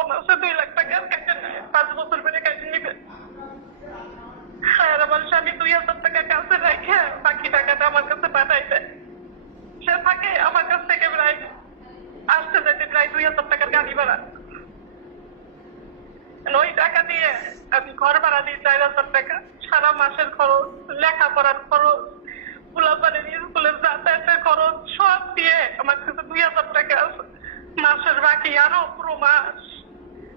Loan আছে 2 লাখ টাকা কেটে নেয়, 5 বছর করে কেটে নিবে। আর আমার স্বামী 2,000 টাকা কাছে রেখে বাকি টাকাটা আমার কাছে পাঠাই দেয়। সে থাকে আমার কাছ থেকে প্রায় আসতে যেতে প্রায় 2,000 টাকার গাড়ি ভাড়া। ওই টাকা দিয়ে আমি ঘর ভাড়া দিই 4,000 টাকা, সারা মাসের খরচ, লেখাপড়ার খরচ, পোলাপানের স্কুলের যাতায়াতের খরচ সব দিয়ে আমার কাছে 2,000 টাকা আছে। মাসের বাকি আরো পুরো মাস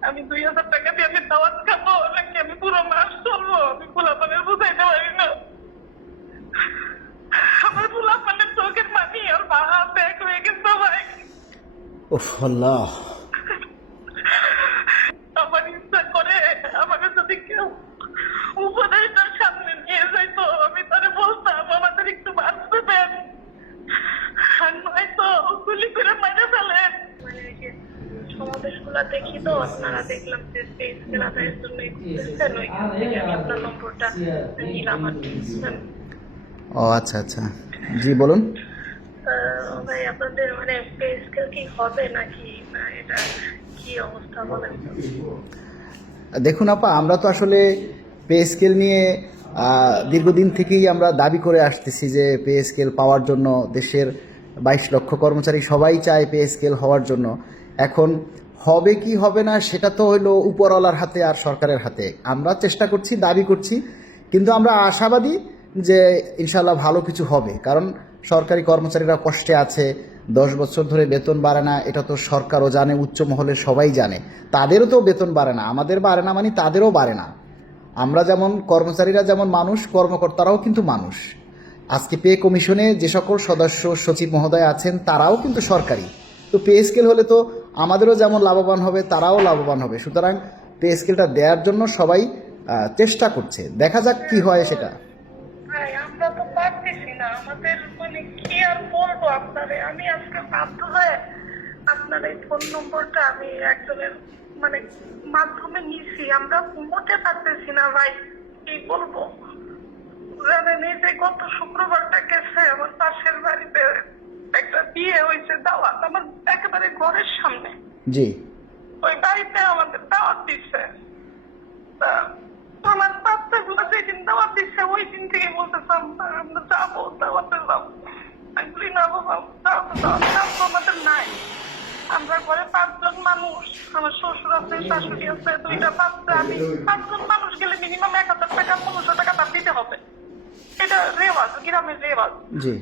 আমি 2,000 টাকা দিয়ে আমি দাওয়াত খাবো নাকি আমি পুরো মাস চলবো, আমি পোলাপানের বুঝাইতে পারি না। আমার পোলাপানের চোখের পানি আর বাহা ব্যাগ হয়ে গেছে ভাই। উফ আল্লাহ। আমার ইচ্ছা করে আমাকে যদি কেউ উপদেশটার সামনে নিয়ে যাইতো, আমি তারে বলতাম আমাদের একটু বাঁচতে দেন, আর নয়তো গুলি করে মেরে ফেলেন। মানে ওই যে সমাবেশগুলো দেখি তো, আপনারা দেখলাম যে স্পেস কেনাদের জন্য খুঁজতেছেন, ওইখান থেকে আমি আপনার নম্বরটা নিলাম আর কি। ও আচ্ছা আচ্ছা, জি বলুন। ভাই আপনাদের মানে পে স্কেল কি হবে নাকি না, এটা কি অবস্থা বলেন? দেখুন আপা, আমরা তো আসলে পে স্কেল নিয়ে দীর্ঘদিন থেকেই আমরা দাবি করে আসতেছি যে পে স্কেল পাওয়ার জন্য দেশের 22 লক্ষ কর্মচারী সবাই চায় পে স্কেল হওয়ার জন্য। এখন হবে কি হবে না সেটা তো হইলো উপরওয়ালার হাতে আর সরকারের হাতে। আমরা চেষ্টা করছি, দাবি করছি, কিন্তু আমরা আশাবাদী যে ইনশাল্লাহ ভালো কিছু হবে। কারণ সরকারি কর্মচারীরা কষ্টে আছে, 10 বছর ধরে বেতন বাড়ে না, এটা তো সরকারও জানে, উচ্চ মহলে সবাই জানে। তাদেরও তো বেতন বাড়ে না, আমাদের বাড়ে না মানে তাদেরও বাড়ে না। আমরা যেমন কর্মচারীরা যেমন মানুষ, কর্মকর্তারাও কিন্তু মানুষ। আজকে পে কমিশনে যে সকল সদস্য সচিব মহোদয় আছেন তারাও কিন্তু সরকারি। তো পে স্কেল হলে তো আমাদেরও যেমন লাভবান হবে, তারাও লাভবান হবে। সুতরাং পে স্কেলটা দেওয়ার জন্য সবাই চেষ্টা করছে, দেখা যাক কি হয় সেটা। ভাই আমরা তো পারতেছি না, আমাদের মানে কি আর বলবো আপনারে। আমি আজকে বাধ্য হয়ে আপনার এই ফোন নম্বরটা আমি একজনের মানে মাধ্যমে নিছি। আমরা ঘুমোতে পারতেছি না ভাই, কি বলবো জানেন? এই যে গত শুক্রবারটা গেছে আমার পাশের বাড়িতে একটা বিয়ে হয়েছে, দাওয়াত আমার একেবারে ঘরের সামনে। জি, ওই বাড়িতে আমাদের দাওয়াত দিচ্ছে। তা আমার বাচ্চাগুলো যেদিন দাওয়াত দিচ্ছে ওই দিন থেকে বলতেছে আমরা যাবো দাওয়াতে যাবো। আমি বলি না বাবা, দাওয়াত আমাদের নাই। আমরা ঘরে 5 জন মানুষ, আমার শ্বশুর আছে, শাশুড়ি আছে, 2টা বাচ্চা। আমি 5 জন মানুষ গেলে মিনিমাম 1,000 টাকা 1,500 টাকা তার দিতে হবে। এটা রেওয়াজ, গ্রামের রেওয়াজ। জি,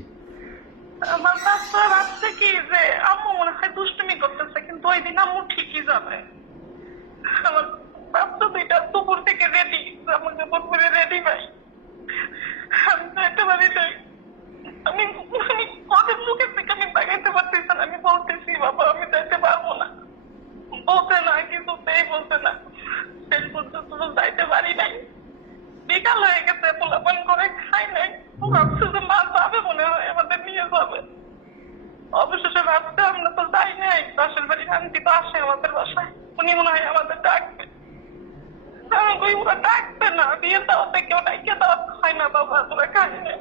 আমার বাচ্চা ভাবছে কি যে আম্মু মনে হয় দুষ্টুমি করতেছে, কিন্তু ওই দিন আম্মু ঠিকই যাবে। আমার বাচ্চা 2টা দুপুর থেকে রেডি, জামা কাপড় পরে রেডি ভাই। আমি তো একেবারে যাই, আমি ওদের মুখের থেকে আমি তাকাইতে পারতেছি না। আমি বলতেছি বাবা আমি যাইতে পারবো না, বলতে না কিছুতেই বলতে না। শেষ পর্যন্ত যাইতে পারি নাই। বিকাল হয়ে গেছে, পোলাপান করে খাই নাই। ও ভাবছে যে মা যাবে মনে হয়, আমাদের নিয়ে যাবে। অবশেষে ভাবছে আমরা তো যাই নাই, পাশের বাড়ির আন্টি তো আসে আমাদের বাসায়, উনি মনে হয় আমাদের ডাকবে। আমি কই ওরা ডাকবে না, বিয়ে দাওয়াতে কেউ ডাইকে দাওয়াত খায় না বাবা, তোরা খাই নাই।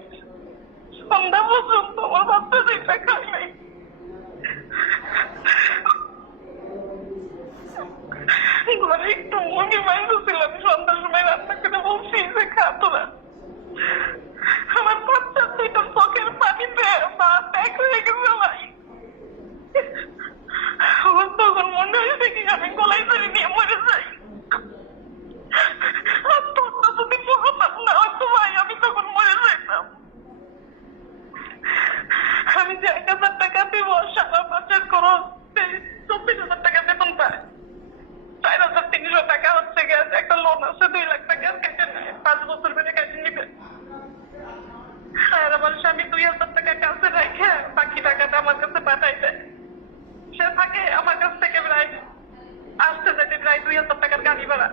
সন্ধ্যা পর্যন্ত আমার বাচ্চা যেটা খাই নাই। ঘরে একটু মুরগি মাংস ছিল, আমি সন্ধ্যার সময় রান্না করে বলছি যে খা তোরা। আমার বাচ্চা 2টা চোখের পানিতে পা ব্যাগ হয়ে গেছে ভাই। আমার তখন মনে হয়েছে কি আমি গলায় ধরে নিয়ে মরে যাই। আর তোমরা যদি মহাপাত না হতো ভাই, আমি তখন মরে যাইতাম। আমি যে 1,000 টাকা দিব সারা মাসের খরচ 24,000 টাকা বেতন পায়। 4,300 টাকা হচ্ছে গেছে, একটা লোন আছে 2 লাখ টাকা কেটে নেয়, 5 বছর করে কেটে নিবে। আর আমার স্বামী 2,000 টাকা কাছে রেখে বাকি টাকাটা আমার কাছে পাঠাই দেয়। সে থাকে আমার কাছ থেকে প্রায় আসতে যেতে প্রায় 2,000 টাকার গাড়ি ভাড়া।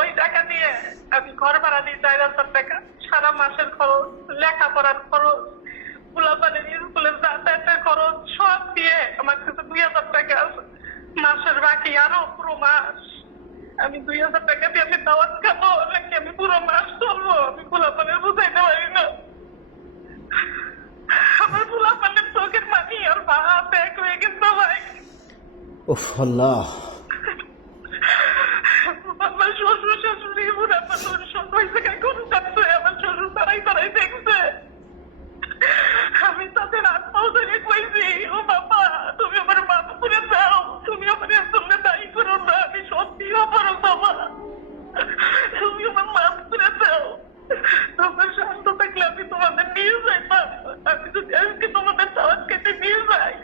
ওই টাকা দিয়ে আমি ঘর ভাড়া দিই 4,000 টাকা, সারা মাসের খরচ, লেখাপড়ার খরচ, পোলাপানের স্কুলের যাতায়াতের খরচ সব দিয়ে আমার কাছে 2,000 টাকা আছে। মাসের বাকি আরো পুরো মাস আমি 2,000 টাকা দিয়ে আমি দাওয়াত খাবো নাকি আমি পুরো মাস চলবো, আমি পোলাপানের বুঝাইতে পারি না। আমার পোলাপানের চোখের পানি আর বাহা ব্যাগ হয়ে গেছে ভাই। উফ আল্লাহ। আমার শ্বশুর শাশুড়ি বুড়া মানুষ সবাই থেকে কোন কাছে আমার শ্বশুর তারাই তারাই দেখছে। আমি তাদের হাত পাও ধরে কইছি, ও বাবা তুমি আমার মাফ করে দাও, তুমি আমার সামনে দায়ী করো না, আমি সত্যি অপরাধ বাবা, তুমি আমার মাফ করে দাও। তোমার শান্ত থাকলে আমি তোমাদের নিয়ে যাইতাম। আমি যদি আজকে তোমাদের দাওয়াত কেটে নিয়ে যাই,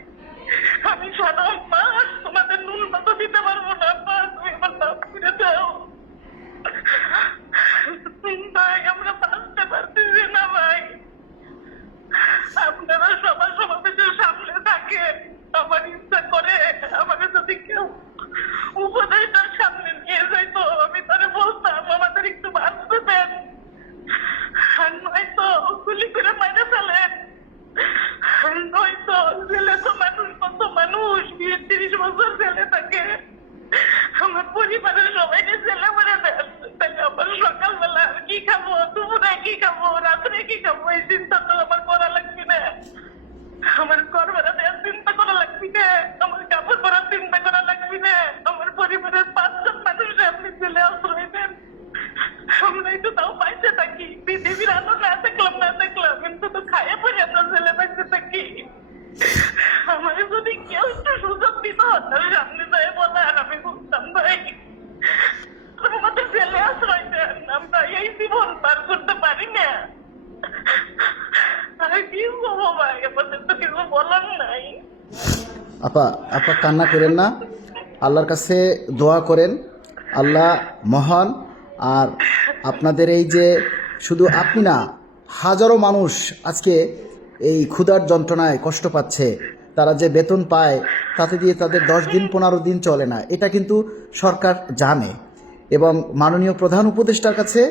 আমি সারা মাস তোমাদের নুন মতো দিতে পারবো না। মা তুমি আমার মাফ করে দাও ভাই, আমরা বাঁচতে পারতেছি না ভাই। আপনারা সবার সমাবেশের সামনে থাকে, আমার ইচ্ছা করে আমাকে যদি কেউ উপদেশটার সামনে নিয়ে যাইতো আমি তারে বলতাম আমাদের একটু বাঁচতে দেন, আর নয়তো গুলি করে মাইরে ফেলেন, নয়তো জেলে তো মানুষ, কত মানুষ 20-30 বছর জেলে থাকে, আমার পরিবারের সবাইকে জেলে মেরে দেন। তাহলে আমার সকালবেলা আর কি খাবো, দুপুরে কি খাবো, রাত্রে কি খাবো, এই চিন্তা তো আমার করা লাগবে না। আমার ঘর ভাড়া দেওয়ার চিন্তা করা লাগবে না, আমার কাপড় পরার চিন্তা করা লাগবে না। আমার পরিবারের 5 জন মানুষ আপনি জেলে আশ্রয় দেন, আমরা একটু তাও পাইতে থাকি। পৃথিবীর আলো না দেখলাম কিন্তু তো খাইয়ে পরে আমরা জেলে থাকতে থাকি। আমার যদি কেউ একটু সুযোগ দিত সামনে যায় বলে, আর আমি বলতাম ভাই আমাদের জেলে আশ্রয় দেন, আমরা এই জীবন পার করতে পারি না। আর কি বলবো ভাই, আমাদের তো কিছু বলার নাই। আপা আপা কান্না করেন না, আল্লাহর কাছে দোয়া করেন, আল্লাহ মহান। আর আপনাদের এই যে শুধু আপনি না, হাজারো মানুষ আজকে এই ক্ষুধার যন্ত্রণায় কষ্ট পাচ্ছে, তারা যে বেতন পায় তাতে দিয়ে তাদের 10 দিন 15 দিন চলে না, এটা কিন্তু সরকার জানে। এবং মাননীয় প্রধান উপদেষ্টার কাছে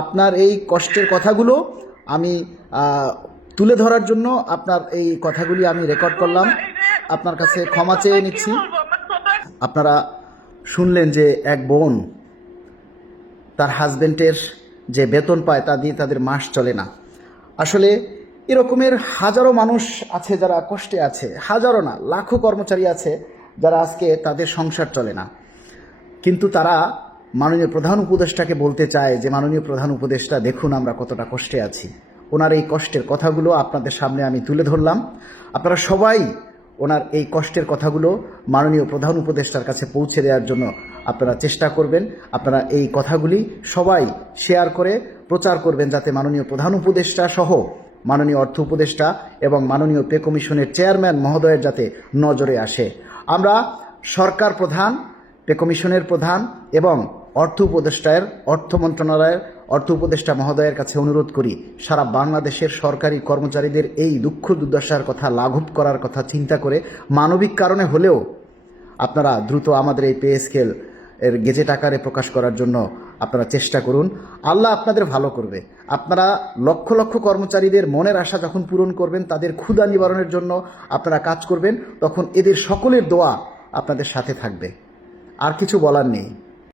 আপনার এই কষ্টের কথাগুলো আমি তুলে ধরার জন্য আপনার এই কথাগুলি আমি রেকর্ড করলাম, আপনার কাছে ক্ষমা চেয়ে নিচ্ছি। আপনারা শুনলেন যে এক বোন তার হাজবেন্ডের যে বেতন পায় তা দিয়ে তাদের মাস চলে না। আসলে এরকমের হাজারো মানুষ আছে যারা কষ্টে আছে, হাজারো না লাখো কর্মচারী আছে যারা আজকে তাদের সংসার চলে না। কিন্তু তারা মাননীয় প্রধান উপদেষ্টাকে বলতে চায় যে মাননীয় প্রধান উপদেষ্টা দেখুন আমরা কতটা কষ্টে আছি। ওনার এই কষ্টের কথাগুলো আপনাদের সামনে আমি তুলে ধরলাম। আপনারা সবাই ওনার এই কষ্টের কথাগুলো মাননীয় প্রধান উপদেষ্টার কাছে পৌঁছে দেওয়ার জন্য আপনারা চেষ্টা করবেন। আপনারা এই কথাগুলি সবাই শেয়ার করে প্রচার করবেন, যাতে মাননীয় প্রধান উপদেষ্টা সহ মাননীয় অর্থ উপদেষ্টা এবং মাননীয় পে কমিশনের চেয়ারম্যান মহোদয়ের যাতে নজরে আসে। আমরা সরকার প্রধান, পে কমিশনের প্রধান এবং অর্থ মন্ত্রণালয়ের অর্থ উপদেষ্টা মহোদয়ের কাছে অনুরোধ করি, সারা বাংলাদেশের সরকারি কর্মচারীদের এই দুঃখ দুর্দশার কথা লাঘব করার কথা চিন্তা করে মানবিক কারণে হলেও আপনারা দ্রুত আমাদের এই পে স্কেল এর গেজেট আকারে প্রকাশ করার জন্য আপনারা চেষ্টা করুন। আল্লাহ আপনাদের ভালো করবে। আপনারা লক্ষ লক্ষ কর্মচারীদের মনের আশা যখন পূরণ করবেন, তাদের ক্ষুধা নিবারণের জন্য আপনারা কাজ করবেন, তখন এদের সকলের দোয়া আপনাদের সাথে থাকবে। আর কিছু বলার নেই।